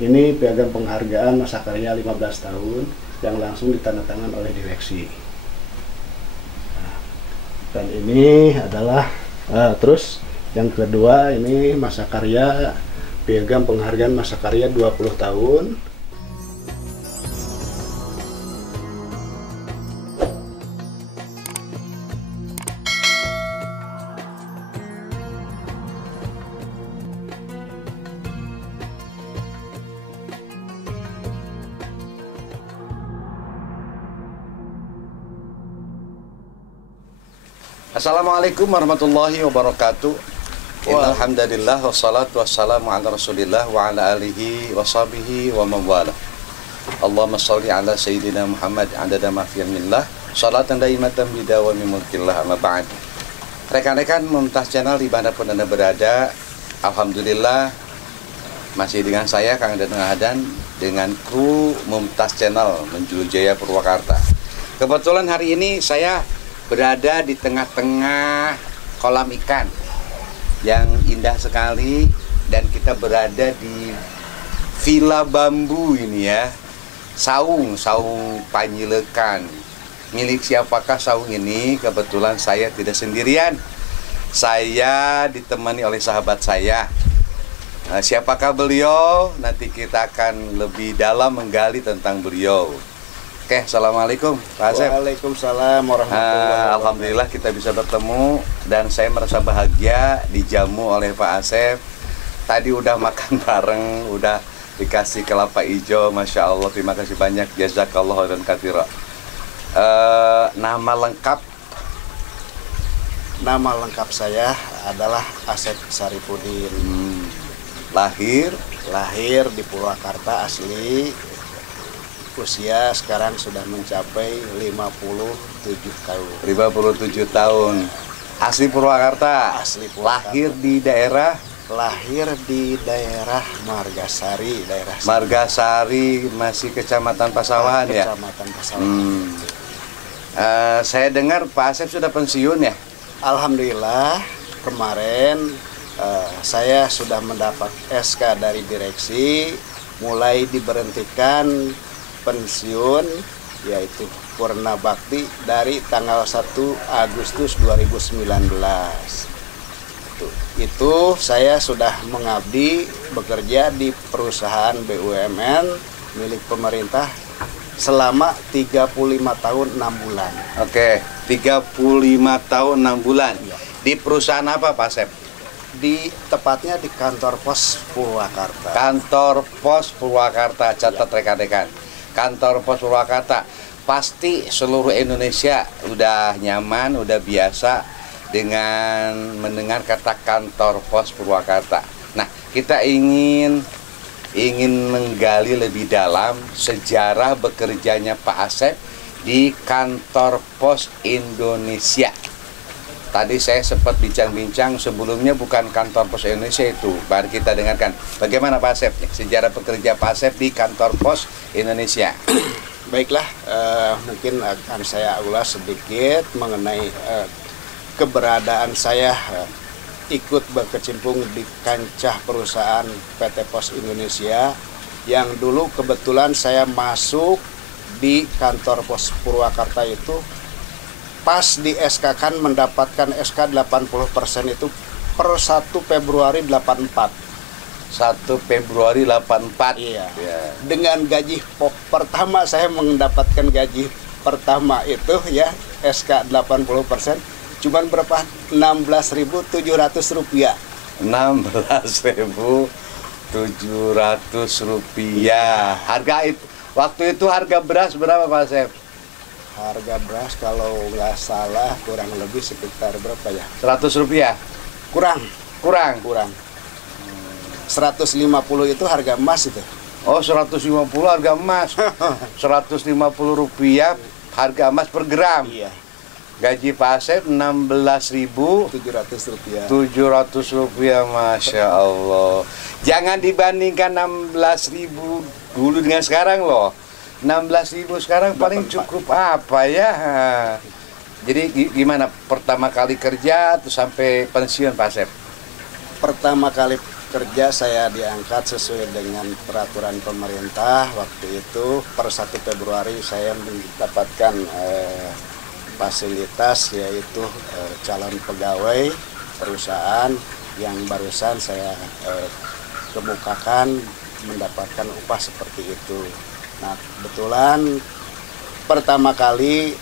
Ini piagam penghargaan masa karya 15 tahun yang langsung ditandatangan oleh direksi. Nah, dan ini adalah terus yang kedua, ini masa karya piagam penghargaan masa karya 20 tahun. Assalamualaikum warahmatullahi wabarakatuh. Alhamdulillah wassalatu wassalamu ala Rasulillah wa ala alihi wa sahbihi wa mawala. Allahumma sholli ala sayyidina Muhammad adada ma fi ilmillah, salatan daimatan bidawami mulkillah, amma ba'd. Rekan-rekan Mumtaz Channel dimanapun Anda berada, alhamdulillah masih dengan saya Kang Dadan Hadan dengan kru Mumtaz Channel Menjulu Jaya Purwakarta. Kebetulan hari ini saya berada di tengah-tengah kolam ikan yang indah sekali, dan kita berada di Villa Bambu ini ya. Saung Panjilekan. Milik siapakah saung ini? Kebetulan saya tidak sendirian. Saya ditemani oleh sahabat saya. Nah, siapakah beliau? Nanti kita akan lebih dalam menggali tentang beliau. Oke, assalamualaikum Pak Asep. Waalaikumsalam warahmatullahi wabarakatuh. Alhamdulillah kita bisa bertemu, dan saya merasa bahagia dijamu oleh Pak Asep. Tadi udah makan bareng, udah dikasih kelapa hijau, Masya Allah, terima kasih banyak, jazakallah khairan katsira. Nama lengkap Saya adalah Asep Saripudin. Lahir di Purwakarta asli. Usia sekarang sudah mencapai 57 tahun. 57 tahun. Asli Purwakarta. Asli Purwakarta. Lahir di daerah Margasari, Margasari, masih Kecamatan Pasawahan ya. Kecamatan Pasawahan. Saya dengar Pak Asep sudah pensiun ya. Alhamdulillah kemarin saya sudah mendapat SK dari direksi, mulai diberhentikan pensiun, yaitu Purna Bakti dari tanggal 1 Agustus 2019. Itu saya sudah mengabdi bekerja di perusahaan BUMN milik pemerintah selama 35 tahun 6 bulan. Oke, 35 tahun 6 bulan. Ya. Di perusahaan apa Pak Asep? Tepatnya di kantor pos Purwakarta. Kantor Pos Purwakarta, catat rekan-rekan. Kantor Pos Purwakarta. Pasti seluruh Indonesia udah nyaman, udah biasa dengan mendengar kata kantor Pos Purwakarta. Nah, kita ingin menggali lebih dalam sejarah bekerjanya Pak Asep di kantor Pos Indonesia. Tadi saya sempat bincang-bincang, sebelumnya bukan kantor Pos Indonesia itu. Mari kita dengarkan bagaimana Pak Asep, sejarah bekerja Pak Asep di kantor Pos Indonesia. Baiklah, mungkin akan saya ulas sedikit mengenai keberadaan saya ikut berkecimpung di kancah perusahaan PT Pos Indonesia, yang dulu kebetulan saya masuk di kantor Pos Purwakarta itu pas di SK kan mendapatkan SK 80% itu per 1 Februari 84. 1 Februari 84. Iya. Ya. Dengan gaji pertama, saya mendapatkan gaji pertama itu ya SK 80%, cuman berapa? 16.700 rupiah. 16.700 rupiah. Harga itu, waktu itu harga beras berapa Pak Asep? Harga beras kalau nggak salah kurang lebih sekitar berapa ya? 100 rupiah? Kurang. 150 itu harga emas itu. Oh, 150 harga emas. 150 rupiah harga emas per gram. Iya. Gaji Pak Asep 16.700 rupiah. 700 rupiah, Masya Allah. Jangan dibandingkan 16.000 dulu dengan sekarang loh. 16.000 sekarang paling cukup apa ya? Jadi gimana pertama kali kerja atau sampai pensiun Pak Asep? Pertama kali kerja saya diangkat sesuai dengan peraturan pemerintah. Waktu itu per 1 Februari saya mendapatkan fasilitas, yaitu calon pegawai perusahaan yang barusan saya kemukakan, mendapatkan upah seperti itu. Nah, kebetulan pertama kali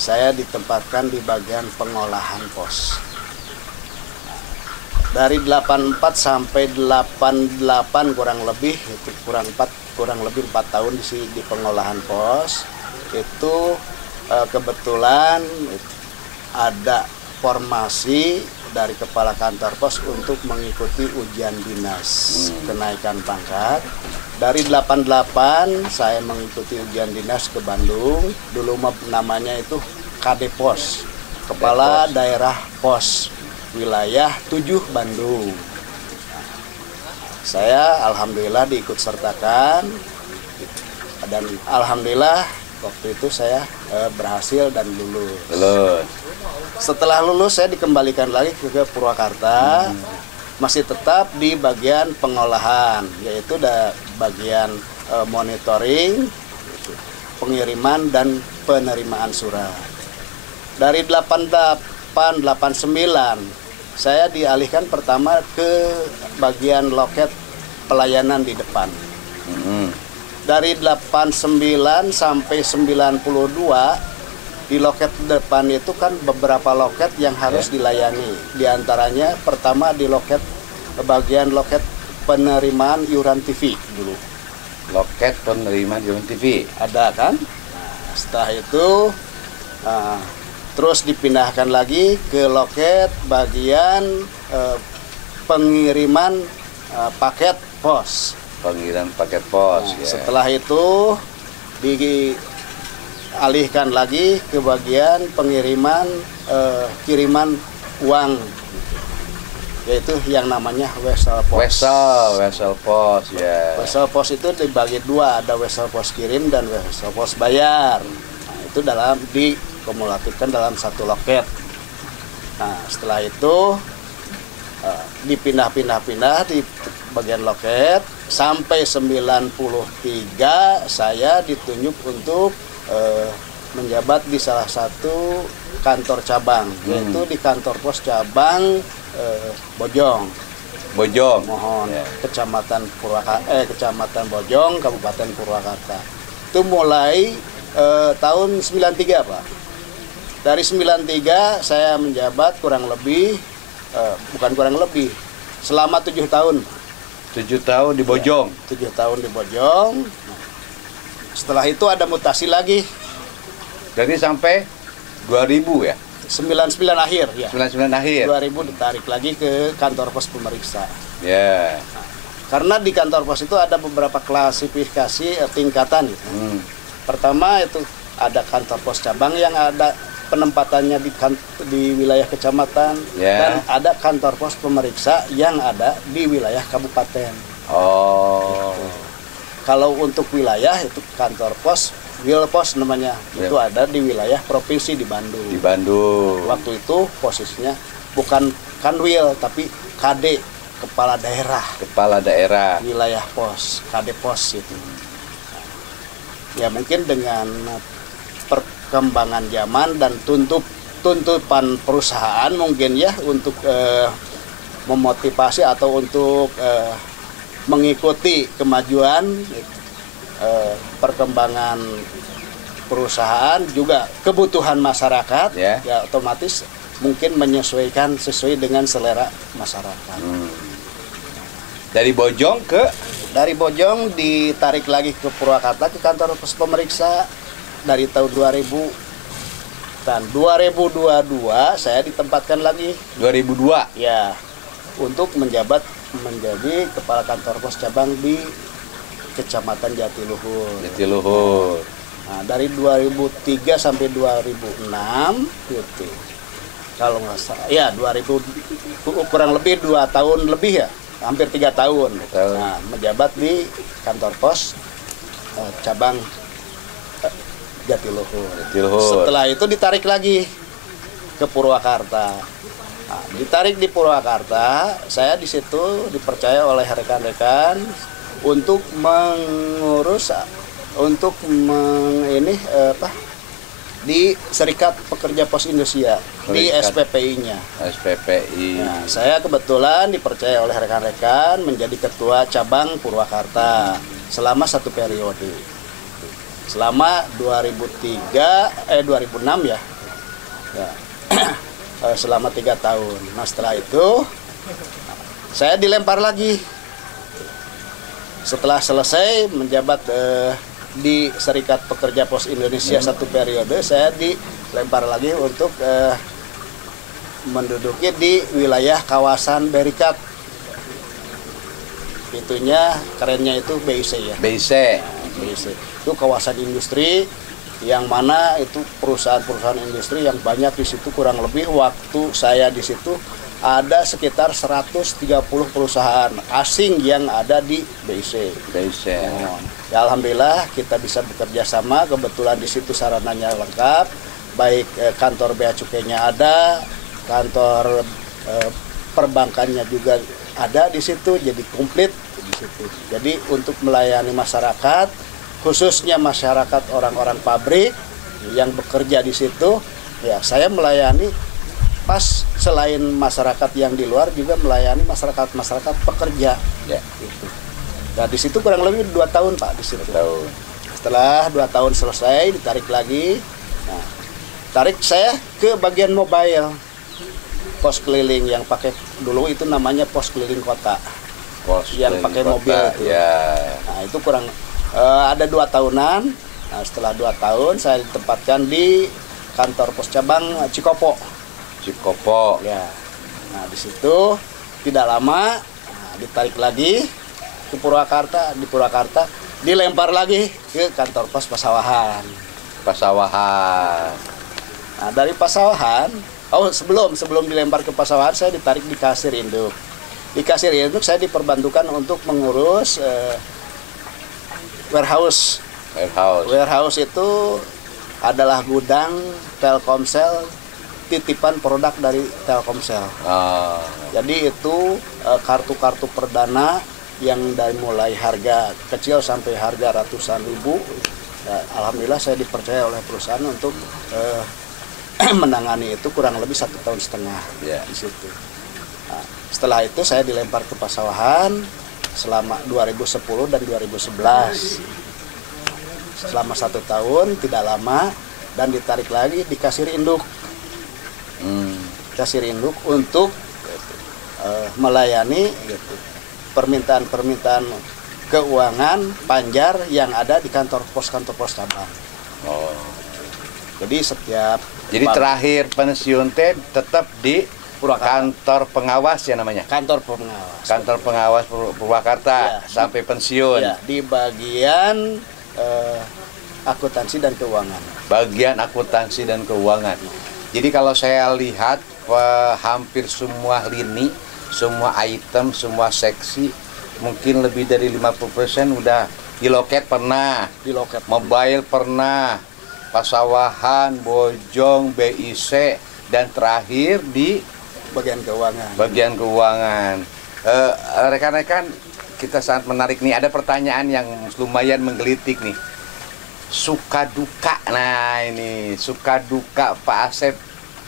saya ditempatkan di bagian pengolahan pos. Dari 84 sampai 88 kurang lebih, itu kurang lebih 4 tahun di pengolahan pos. Itu kebetulan ada formasi dari kepala kantor pos untuk mengikuti ujian dinas kenaikan pangkat. Dari 88 saya mengikuti ujian dinas ke Bandung. Dulu namanya itu KD Pos, Kepala Daerah Pos Wilayah 7 Bandung. Saya alhamdulillah diikut sertakan dan alhamdulillah waktu itu saya berhasil dan lulus. Setelah lulus saya dikembalikan lagi ke Purwakarta, masih tetap di bagian pengolahan, yaitu bagian monitoring, pengiriman dan penerimaan surat. Dari 88, 89 saya dialihkan pertama ke bagian loket pelayanan di depan. Dari 89 sampai 92 di loket depan itu kan beberapa loket yang harus dilayani. Di antaranya pertama di bagian loket penerimaan iuran TV dulu. Loket penerimaan iuran TV. Ada kan? Nah, setelah itu terus dipindahkan lagi ke loket bagian pengiriman paket pos. Pengiriman paket pos. Nah, setelah itu dialihkan lagi ke bagian pengiriman kiriman uang, yaitu yang namanya wesel pos. Wesel pos ya. Wesel pos itu dibagi dua, ada wesel pos kirim dan wesel pos bayar. Nah, itu dikumulatifkan dalam satu loket. Nah, setelah itu dipindah-pindah di bagian loket sampai 93 saya ditunjuk untuk menjabat di salah satu kantor cabang, yaitu di kantor pos cabang Bojong. Mohon Kecamatan Kecamatan Bojong, Kabupaten Purwakarta. Itu mulai tahun 93, Pak. Dari 93 saya menjabat selama 7 tahun. 7 tahun di Bojong. Ya, 7 tahun di Bojong. Setelah itu ada mutasi lagi. Jadi sampai 2000 ya? 99 akhir ya. 99 akhir. 2000 ditarik lagi ke kantor pos pemeriksa. Ya. Nah, karena di kantor pos itu ada beberapa klasifikasi tingkatan. Pertama itu ada kantor pos cabang yang ada penempatannya di wilayah kecamatan, dan ada kantor pos pemeriksa yang ada di wilayah kabupaten. Gitu. Kalau untuk wilayah itu kantor pos Wilpos namanya, itu ada di wilayah provinsi di Bandung. Waktu itu posisinya bukan Kanwil tapi KD, Kepala Daerah. Wilayah pos, KD pos itu. Ya mungkin dengan perkembangan zaman dan tuntutan perusahaan mungkin ya untuk memotivasi atau untuk mengikuti kemajuan perkembangan perusahaan, juga kebutuhan masyarakat, ya otomatis mungkin menyesuaikan sesuai dengan selera masyarakat. Dari Bojong ditarik lagi ke Purwakarta ke kantor pos pemeriksa dari tahun 2000, dan 2022 saya ditempatkan lagi 2002 ya untuk menjabat menjadi kepala kantor pos cabang di Kecamatan Jatiluhur. Nah, dari 2003 sampai 2006 gitu. Kalau nggak salah ya 2000, kurang lebih 2 tahun lebih ya, hampir 3 tahun. Nah, menjabat di kantor pos cabang Jatiluhur. Setelah itu ditarik lagi ke Purwakarta. Nah, ditarik di Purwakarta, saya di situ dipercaya oleh rekan-rekan untuk mengurus, untuk di Serikat Pekerja Pos Indonesia, di SPPI-nya. SPPI. Nah, saya kebetulan dipercaya oleh rekan-rekan menjadi ketua cabang Purwakarta selama 1 periode. Selama 2006 ya. Selama 3 tahun. Nah, setelah itu saya dilempar lagi. Setelah selesai menjabat di Serikat Pekerja Pos Indonesia 1 periode, saya dilempar lagi untuk menduduki di wilayah kawasan Berikat. Itunya kerennya itu BIC ya. BIC. BIC itu kawasan industri yang mana itu perusahaan-perusahaan industri yang banyak di situ. Kurang lebih waktu saya di situ ada sekitar 130 perusahaan asing yang ada di BIC. Ya, alhamdulillah kita bisa bekerja sama. Kebetulan di situ sarananya lengkap, baik kantor bea cukainya ada, kantor perbankannya juga ada di situ, jadi komplit di situ. Jadi untuk melayani masyarakat, khususnya masyarakat orang-orang pabrik yang bekerja di situ, ya saya melayani. Pas selain masyarakat yang di luar juga melayani masyarakat pekerja. Ya. Gitu. Nah di situ kurang lebih 2 tahun Pak di situ. Setelah 2 tahun selesai ditarik lagi. Nah, tarik saya ke bagian mobile, pos keliling yang pakai dulu itu namanya pos keliling kota. Yang pakai mobil itu. Ya. Nah itu kurang ada 2 tahunan. Nah setelah 2 tahun saya ditempatkan di kantor pos cabang Cikopo. Ya. Nah di situ tidak lama ditarik lagi ke Purwakarta. Di Purwakarta dilempar lagi ke kantor pos Pasawahan. Nah dari Pasawahan, sebelum dilempar ke Pasawahan saya ditarik di kasir induk. Di kasir induk saya diperbantukan untuk mengurus warehouse. Warehouse itu adalah gudang Telkomsel, titipan produk dari Telkomsel. Jadi itu kartu-kartu perdana yang dari mulai harga kecil sampai harga ratusan ribu. Alhamdulillah saya dipercaya oleh perusahaan untuk menangani itu kurang lebih 1,5 tahun di situ. Nah, setelah itu saya dilempar ke Pasawahan selama 2010 dan 2011. Selama 1 tahun tidak lama dan ditarik lagi di kasir induk. Kasir induk untuk melayani permintaan keuangan panjar yang ada di kantor pos cabang. Jadi terakhir pensiun tetap di kantor pengawas ya namanya. Kantor pengawas Purwakarta ya, sampai pensiun. Ya, di bagian akuntansi dan keuangan. Bagian akuntansi dan keuangan. Jadi kalau saya lihat hampir semua lini, semua item, semua seksi mungkin lebih dari 50% udah di loket pernah, mobile pernah, Pasawahan, Bojong, BIC, dan terakhir di bagian keuangan. Rekan-rekan, kita sangat menarik nih. Ada pertanyaan yang lumayan menggelitik nih. Suka duka, nah ini suka duka Pak Asep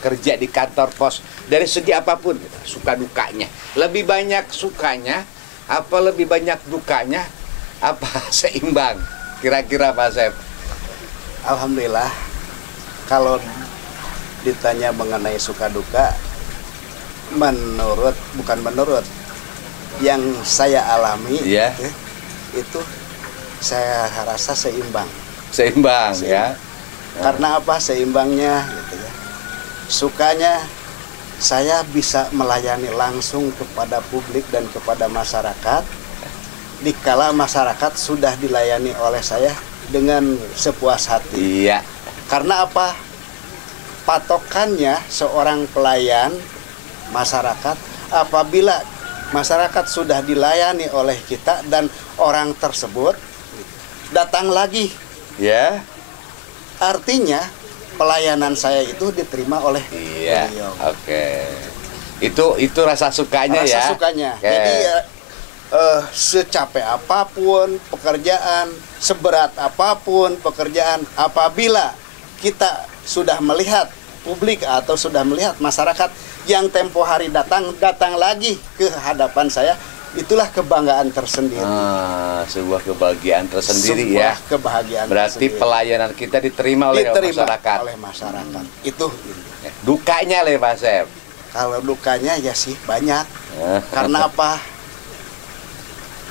kerja di kantor pos dari segi apapun, suka dukanya. Lebih banyak sukanya, apa lebih banyak dukanya, apa seimbang? Kira-kira Pak Asep? Alhamdulillah, kalau ditanya mengenai suka duka, yang saya alami, itu saya rasa seimbang. Ya. Karena apa seimbangnya? Gitu ya. Sukanya saya bisa melayani langsung kepada publik dan kepada masyarakat. Dikala masyarakat sudah dilayani oleh saya dengan sepuas hati. Iya. Karena apa? Patokannya seorang pelayan masyarakat, apabila masyarakat sudah dilayani oleh kita dan orang tersebut datang lagi. Ya. Artinya pelayanan saya itu diterima oleh beliau. Oke. Itu rasa sukanya ya. Rasa sukanya. Oke. Jadi secapek apapun pekerjaan, seberat apapun pekerjaan, apabila kita sudah melihat publik atau sudah melihat masyarakat yang tempo hari datang lagi ke hadapan saya, itulah kebanggaan tersendiri. Sebuah kebahagiaan tersendiri Sebuah ya. kebahagiaan Berarti tersendiri. pelayanan kita diterima oleh masyarakat. Oleh masyarakat. Itu. Dukanya le Pak Asep. Kalau dukanya ya sih banyak. Karena apa?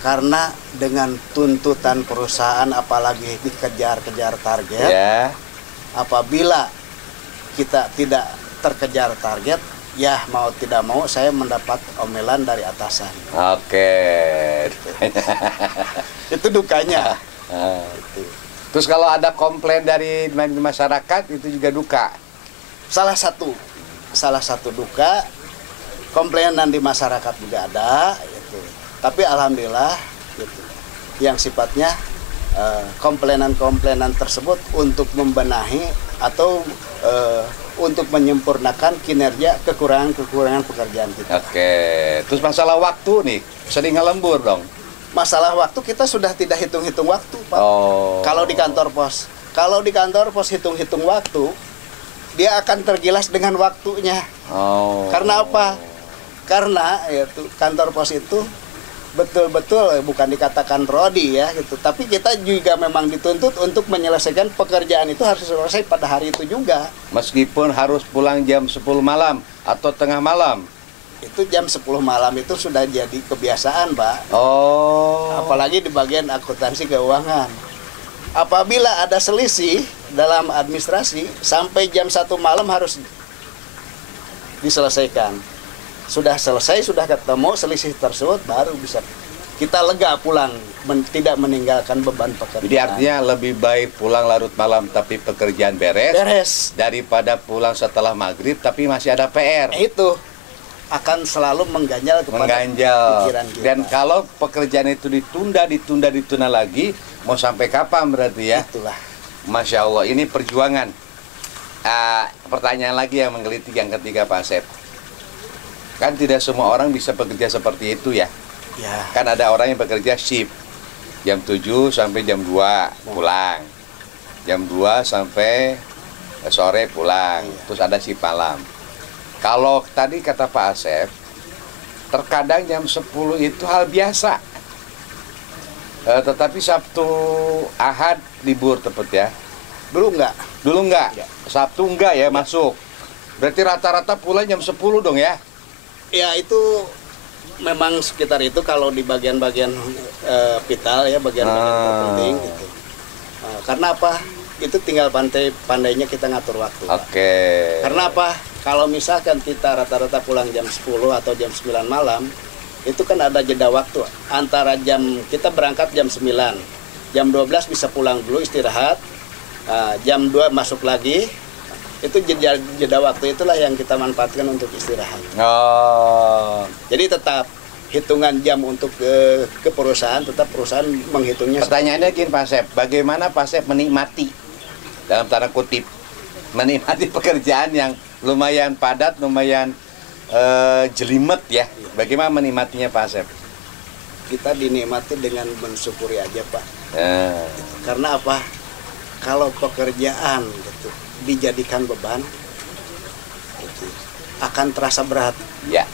Karena dengan tuntutan perusahaan, apalagi dikejar-kejar target, Ya. apabila kita tidak terkejar target, ya mau tidak mau saya mendapat omelan dari atasan. Oke. Itu dukanya. Terus kalau ada komplain dari masyarakat itu juga duka. Salah satu duka, komplainan di masyarakat juga ada, gitu. Tapi alhamdulillah, gitu, yang sifatnya komplainan tersebut untuk membenahi atau untuk menyempurnakan kinerja kekurangan pekerjaan kita. Oke. Terus masalah waktu nih, sering ngelembur dong. Masalah waktu kita sudah tidak hitung-hitung waktu, Pak. Kalau di kantor pos hitung-hitung waktu, dia akan tergilas dengan waktunya. Karena apa? Karena yaitu kantor pos itu betul-betul bukan dikatakan rodi ya gitu, tapi kita juga memang dituntut untuk menyelesaikan pekerjaan itu harus selesai pada hari itu juga. Meskipun harus pulang jam 10 malam atau tengah malam. Itu jam 10 malam itu sudah jadi kebiasaan, Pak. Apalagi di bagian akuntansi keuangan. Apabila ada selisih dalam administrasi, sampai jam 1 malam harus diselesaikan. Sudah selesai, sudah ketemu selisih tersebut, baru bisa kita lega pulang, tidak meninggalkan beban pekerjaan. Jadi artinya lebih baik pulang larut malam tapi pekerjaan beres daripada pulang setelah maghrib tapi masih ada PR. Itu akan selalu mengganjal kepada pikiran kita. Dan kalau pekerjaan itu ditunda lagi, mau sampai kapan berarti ya? Itulah. Masya Allah, ini perjuangan. Pertanyaan lagi yang menggelitik yang ketiga Pak Asep. Kan tidak semua orang bisa bekerja seperti itu ya. Ya. Kan ada orang yang bekerja shift. Jam 7 sampai jam 2 pulang. Jam 2 sampai sore pulang. Terus ada shift malam. Kalau tadi kata Pak Asep, terkadang jam 10 itu hal biasa. Tetapi Sabtu Ahad libur tepat ya. Dulu enggak. Ya. Sabtu enggak ya masuk. Berarti rata-rata pulang jam 10 dong ya. Ya itu memang sekitar itu kalau di bagian-bagian vital ya, bagian-bagian terpenting gitu. Karena apa? Itu tinggal pandainya kita ngatur waktu. Oke. Karena apa? Kalau misalkan kita rata-rata pulang jam 10 atau jam 9 malam, itu kan ada jeda waktu antara kita berangkat jam 9. Jam 12 bisa pulang dulu istirahat. Jam 2 masuk lagi. Itu jeda waktu itulah yang kita manfaatkan untuk istirahat. Jadi tetap hitungan jam untuk ke perusahaan, tetap perusahaan menghitungnya. Pertanyaannya gini Pak Asep, bagaimana Pak Asep menikmati, dalam tanda kutip, menikmati pekerjaan yang lumayan padat, lumayan jelimet ya. Bagaimana menikmatinya Pak Asep? Kita dinikmati dengan mensyukuri aja Pak. Ya. Karena apa? Kalau pekerjaan gitu dijadikan beban, gitu, akan terasa berat. Ya.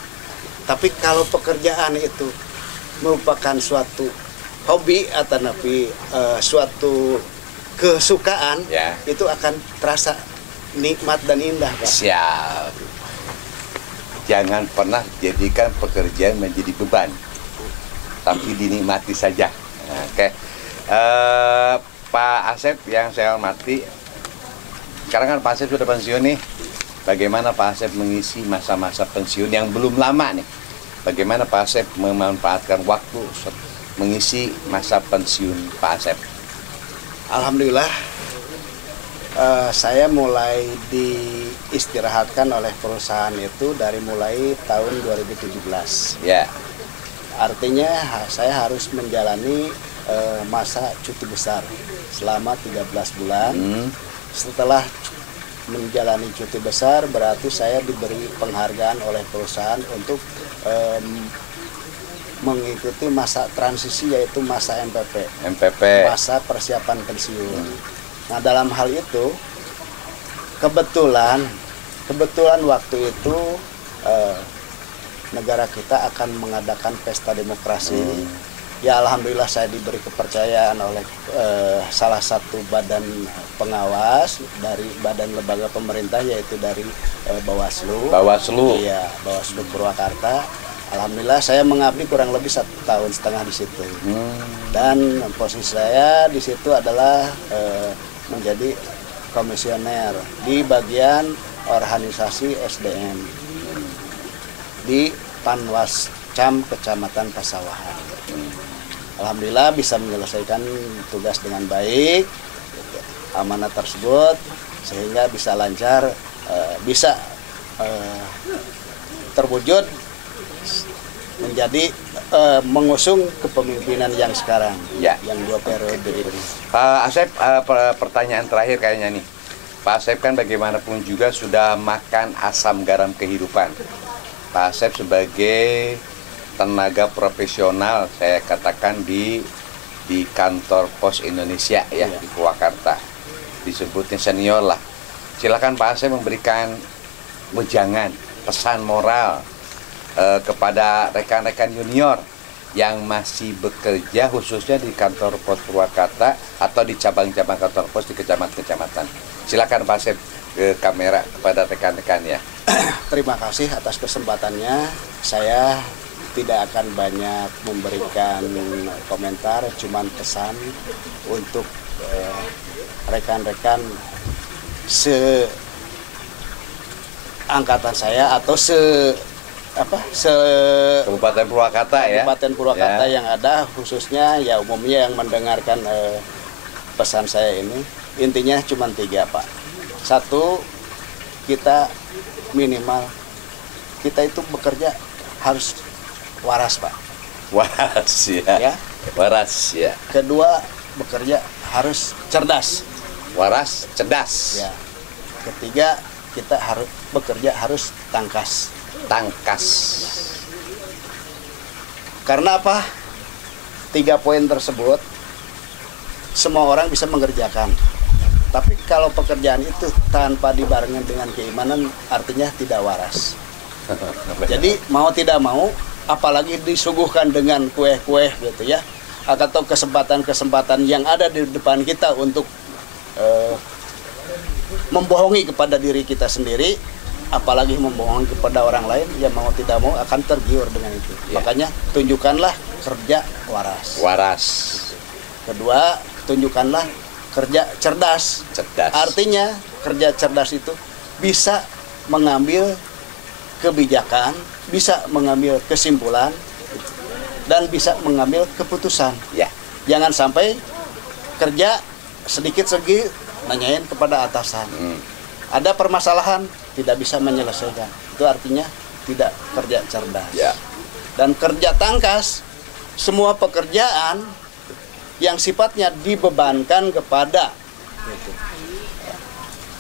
Tapi kalau pekerjaan itu merupakan suatu hobi atau suatu kesukaan, Ya. itu akan terasa nikmat dan indah, Pak. Siap. Jangan pernah jadikan pekerjaan menjadi beban, tapi dinikmati saja. Oke. Pak Asep yang saya hormati, sekarang kan Pak Asep sudah pensiun nih. Bagaimana Pak Asep mengisi masa-masa pensiun yang belum lama nih? Bagaimana Pak Asep memanfaatkan waktu mengisi masa pensiun Pak Asep? Alhamdulillah, saya mulai diistirahatkan oleh perusahaan itu dari mulai tahun 2017. Ya. Artinya saya harus menjalani masa cuti besar selama 13 bulan. Setelah menjalani cuti besar, berarti saya diberi penghargaan oleh perusahaan untuk mengikuti masa transisi, yaitu masa MPP, masa persiapan pensiun. Nah, dalam hal itu kebetulan waktu itu negara kita akan mengadakan pesta demokrasi. Ya, alhamdulillah saya diberi kepercayaan oleh salah satu badan pengawas dari badan lembaga pemerintah, yaitu dari Bawaslu. Iya, Bawaslu Purwakarta. Alhamdulillah saya mengabdi kurang lebih 1,5 tahun di situ. Dan posisi saya di situ adalah menjadi komisioner di bagian organisasi SDM di Panwascam Kecamatan Pasawahan. Alhamdulillah bisa menyelesaikan tugas dengan baik, amanat tersebut, sehingga bisa lancar, bisa terwujud menjadi mengusung kepemimpinan yang sekarang, yang 2 periode ini. Pak Asep, pertanyaan terakhir kayaknya nih. Pak Asep kan bagaimanapun juga sudah makan asam garam kehidupan. Pak Asep sebagai tenaga profesional, saya katakan di kantor Pos Indonesia ya, di Purwakarta, disebutnya senior lah. Silakan Pak Asep memberikan wejangan, pesan moral kepada rekan-rekan junior yang masih bekerja khususnya di kantor Pos Purwakarta atau di cabang-cabang kantor pos di kecamatan-kecamatan. Silakan Pak Asep ke kamera kepada rekan-rekan ya. Terima kasih atas kesempatannya. Saya tidak akan banyak memberikan komentar, cuman pesan untuk rekan-rekan seangkatan saya atau Kabupaten Purwakarta ya. Kabupaten Purwakarta yang ada, khususnya ya umumnya yang mendengarkan pesan saya ini, intinya cuma 3, Pak. 1, kita minimal kita itu bekerja harus waras, Pak. Waras ya. Waras ya. Kedua, bekerja harus cerdas. Waras, cerdas. Ya. Ketiga, kita harus bekerja harus tangkas. Karena apa? 3 poin tersebut semua orang bisa mengerjakan. Tapi kalau pekerjaan itu tanpa dibarengi dengan keimanan, artinya tidak waras. Jadi mau tidak mau, apalagi disuguhkan dengan kue-kue gitu ya, atau kesempatan-kesempatan yang ada di depan kita untuk membohongi kepada diri kita sendiri, apalagi membohongi kepada orang lain, ya mau tidak mau akan tergiur dengan itu. Makanya tunjukkanlah kerja waras. Kedua, tunjukkanlah kerja cerdas. Artinya kerja cerdas itu bisa mengambil kebijakan, bisa mengambil kesimpulan, dan bisa mengambil keputusan. Jangan sampai kerja sedikit segi nanyain kepada atasan. Ada permasalahan tidak bisa menyelesaikan. Itu artinya tidak kerja cerdas. Dan kerja tangkas, semua pekerjaan yang sifatnya dibebankan kepada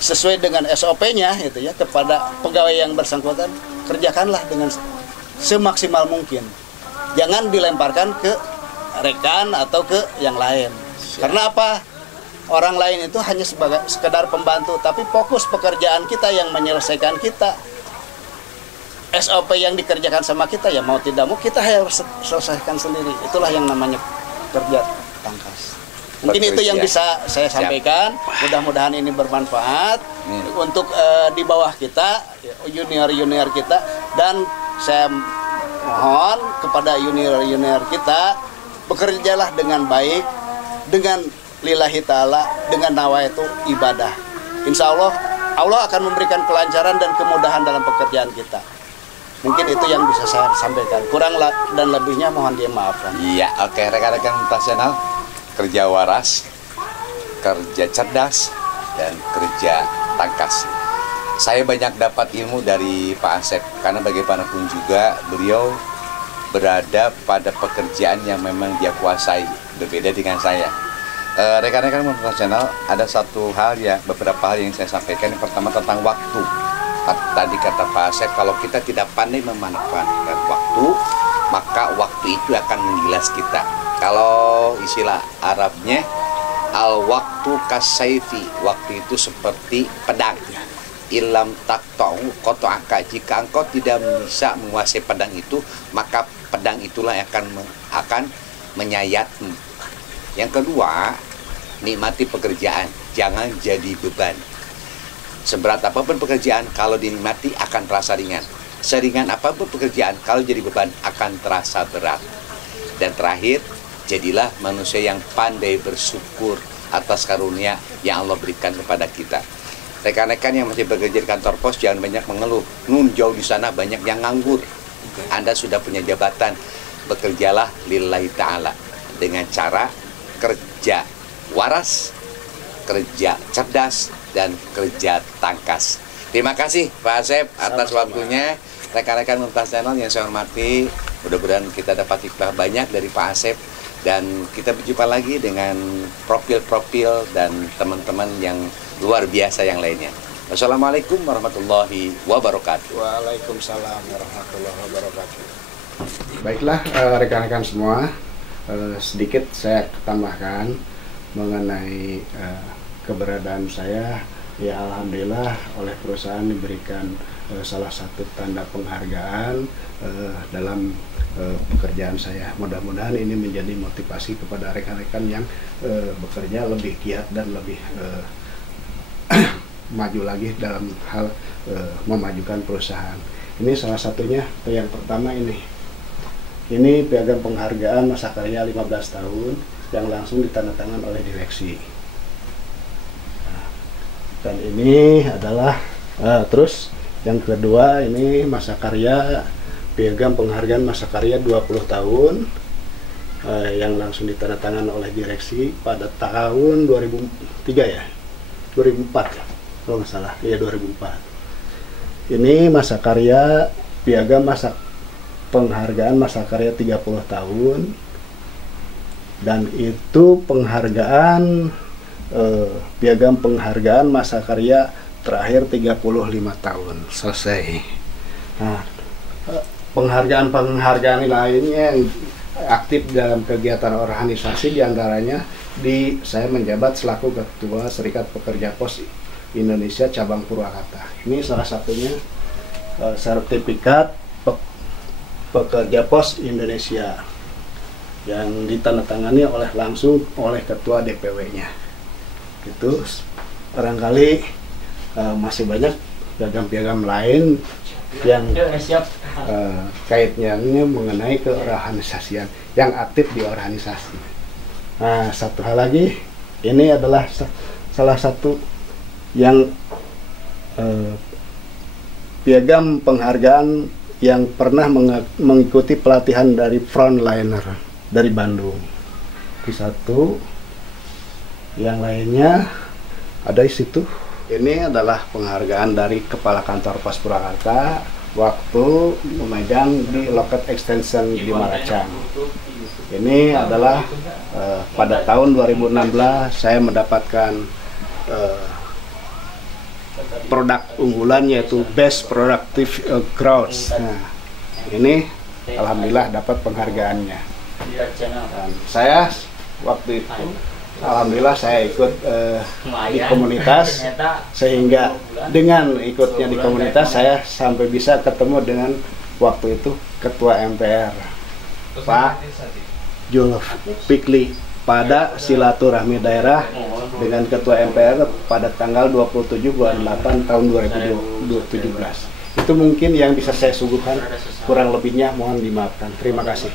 sesuai dengan SOP-nya gitu ya, kepada pegawai yang bersangkutan, kerjakanlah dengan semaksimal mungkin. Jangan dilemparkan ke rekan atau ke yang lain. Karena apa? Orang lain itu hanya sekedar pembantu, tapi fokus pekerjaan kita yang menyelesaikan kita. SOP yang dikerjakan sama kita, ya mau tidak mau kita harus selesaikan sendiri. Itulah yang namanya kerja tangkas. Mungkin itu yang bisa saya sampaikan. Mudah-mudahan ini bermanfaat untuk di bawah kita, junior-junior kita. Dan saya mohon kepada junior-junior kita, bekerjalah dengan baik, dengan lillahi ta'ala, dengan nawaitu ibadah. Insya Allah, Allah akan memberikan kelancaran dan kemudahan dalam pekerjaan kita. Mungkin itu yang bisa saya sampaikan. Kurang dan lebihnya mohon dimaafkan. Iya, oke, rekan-rekan profesional, kerja waras, kerja cerdas, dan kerja tangkas. Saya banyak dapat ilmu dari Pak Asep, karena bagaimanapun juga beliau berada pada pekerjaan yang memang dia kuasai, berbeda dengan saya. Rekan-rekan Motor Channel, ada satu hal ya, beberapa hal yang saya sampaikan. Yang pertama tentang waktu. Tadi kata Pak Asep, kalau kita tidak pandai memanfaatkan waktu, maka waktu itu akan menggilas kita. Kalau istilah Arabnya, al-waktu kasaifi, waktu itu seperti pedang. Ilam taktau kotoaka, jika engkau tidak bisa menguasai pedang itu, maka pedang itulah yang akan menyayatmu. Yang kedua, nikmati pekerjaan, jangan jadi beban. Seberat apapun pekerjaan, kalau dinikmati akan terasa ringan. Seringan apapun pekerjaan, kalau jadi beban akan terasa berat. Dan terakhir, jadilah manusia yang pandai bersyukur atas karunia yang Allah berikan kepada kita. Rekan-rekan yang masih bekerja di kantor pos, jangan banyak mengeluh. Nun jauh di sana banyak yang nganggur. Anda sudah punya jabatan, bekerjalah lillahi ta'ala dengan cara kerja waras, kerja cerdas, dan kerja tangkas. Terima kasih Pak Asep atas waktunya. Rekan-rekan Mumtaz Channel yang saya hormati, mudah-mudahan kita dapat hikmah banyak dari Pak Asep, dan kita berjumpa lagi dengan profil-profil dan teman-teman yang luar biasa yang lainnya. Wassalamualaikum warahmatullahi wabarakatuh. Waalaikumsalam warahmatullahi wabarakatuh. Baiklah rekan-rekan semua, sedikit saya tambahkan mengenai keberadaan saya. Ya alhamdulillah oleh perusahaan diberikan salah satu tanda penghargaan dalam pekerjaan saya. Mudah-mudahan ini menjadi motivasi kepada rekan-rekan yang bekerja lebih giat dan lebih maju lagi dalam hal memajukan perusahaan. Ini salah satunya, yang pertama ini piagam penghargaan masa karya 15 tahun yang langsung ditandatangan oleh direksi. Dan ini adalah terus yang kedua, ini masa karya, piagam penghargaan masa karya 20 tahun yang langsung ditandatangan oleh direksi pada tahun 2003 ya, 2004 ya, kalau nggak salah, ya 2004. Ini masa karya, piagam masa penghargaan masa karya 30 tahun, dan itu penghargaan piagam penghargaan masa karya terakhir 35 tahun selesai. Nah, penghargaan lainnya yang aktif dalam kegiatan organisasi, diantaranya saya menjabat selaku Ketua Serikat Pekerja Pos Indonesia Cabang Purwakarta. Ini salah satunya sertifikat Pekerja Pos Indonesia yang ditandatangani langsung oleh Ketua DPW-nya. Itu barangkali masih banyak piagam-piagam lain yang kaitannya mengenai keorganisasian yang aktif di organisasi. Nah, satu hal lagi, ini adalah salah satu yang piagam penghargaan yang pernah mengikuti pelatihan dari frontliner dari Bandung. Di satu, yang lainnya ada di situ. Ini adalah penghargaan dari Kepala Kantor Pos Purwakarta waktu memegang di loket extension di Maracang. Ini adalah pada tahun 2016 saya mendapatkan produk unggulan, yaitu Best Productive Growth. Nah, ini alhamdulillah dapat penghargaannya. Dan saya waktu itu alhamdulillah saya ikut di komunitas, sehingga dengan ikutnya di komunitas saya sampai bisa ketemu dengan waktu itu Ketua MPR Pak Zulfikli pada silaturahmi daerah dengan Ketua MPR pada tanggal 27 bulan 8 tahun 2017. Itu mungkin yang bisa saya suguhkan, kurang lebihnya mohon dimaafkan. Terima kasih.